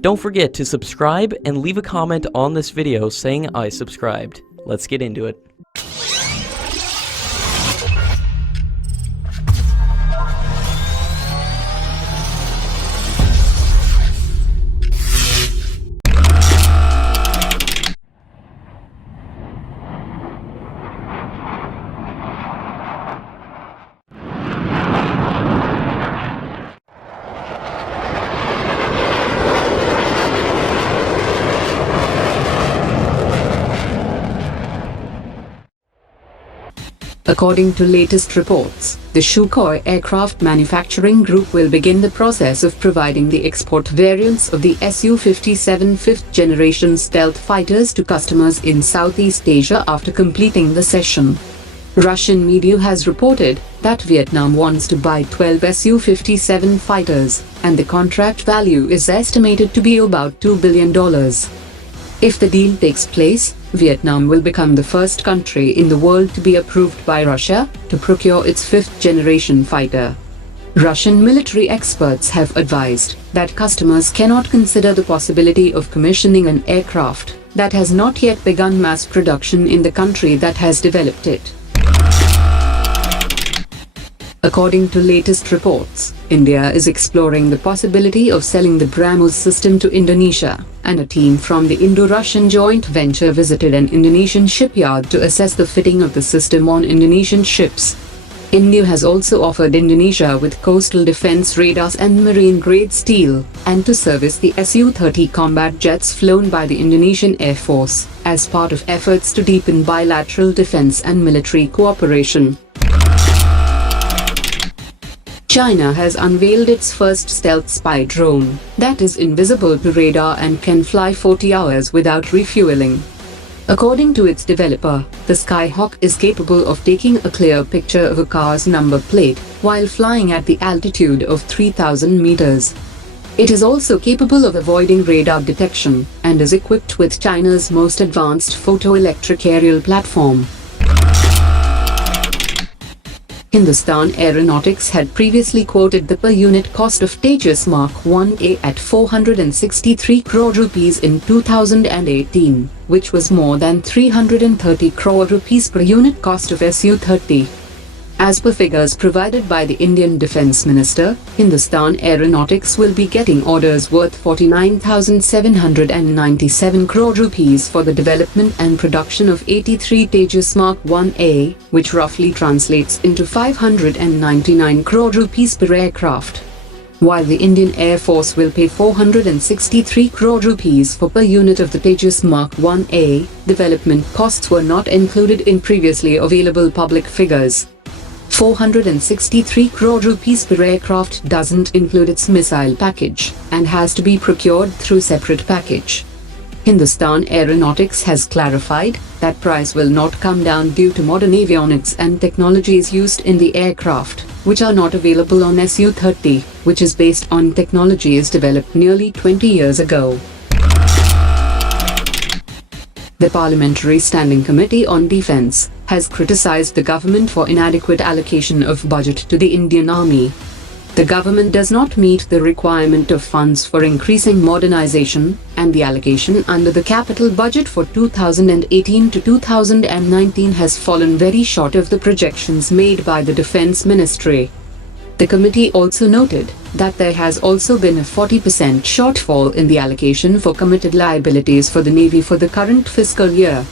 Don't forget to subscribe and leave a comment on this video saying I subscribed. Let's get into it. According to latest reports, the Crore aircraft manufacturing group will begin the process of providing the export variants of the Su-57 fifth-generation stealth fighters to customers in Southeast Asia after completing the session. Russian media has reported that Vietnam wants to buy 12 Su-57 fighters, and the contract value is estimated to be about $2 billion. If the deal takes place, Vietnam will become the first country in the world to be approved by Russia to procure its fifth-generation fighter. Russian military experts have advised that customers cannot consider the possibility of commissioning an aircraft that has not yet begun mass production in the country that has developed it. According to latest reports, India is exploring the possibility of selling the BrahMos system to Indonesia, and a team from the Indo-Russian joint venture visited an Indonesian shipyard to assess the fitting of the system on Indonesian ships. India has also offered Indonesia with coastal defense radars and marine-grade steel, and to service the Su-30 combat jets flown by the Indonesian Air Force, as part of efforts to deepen bilateral defense and military cooperation. China has unveiled its first stealth spy drone that is invisible to radar and can fly 40 hours without refueling. According to its developer, the Skyhawk is capable of taking a clear picture of a car's number plate while flying at the altitude of 3,000 meters. It is also capable of avoiding radar detection and is equipped with China's most advanced photoelectric aerial platform. Hindustan Aeronautics had previously quoted the per-unit cost of Tejas Mark 1A at 463 crore rupees in 2018, which was more than 330 crore rupees per unit cost of Su-30. As per figures provided by the Indian Defence Minister, Hindustan Aeronautics will be getting orders worth 49,797 crore rupees for the development and production of 83 Tejas Mark 1A, which roughly translates into 599 crore rupees per aircraft. While the Indian Air Force will pay 463 crore rupees for per unit of the Tejas Mark 1A, development costs were not included in previously available public figures. 463 crore rupees per aircraft doesn't include its missile package, and has to be procured through separate package. Hindustan Aeronautics has clarified that price will not come down due to modern avionics and technologies used in the aircraft, which are not available on Su-30, which is based on technologies developed nearly 20 years ago. The Parliamentary Standing Committee on Defence has criticised the government for inadequate allocation of budget to the Indian Army. The government does not meet the requirement of funds for increasing modernisation, and the allocation under the capital budget for 2018 to 2019 has fallen very short of the projections made by the Defence Ministry. The committee also noted that there has also been a 40% shortfall in the allocation for committed liabilities for the Navy for the current fiscal year,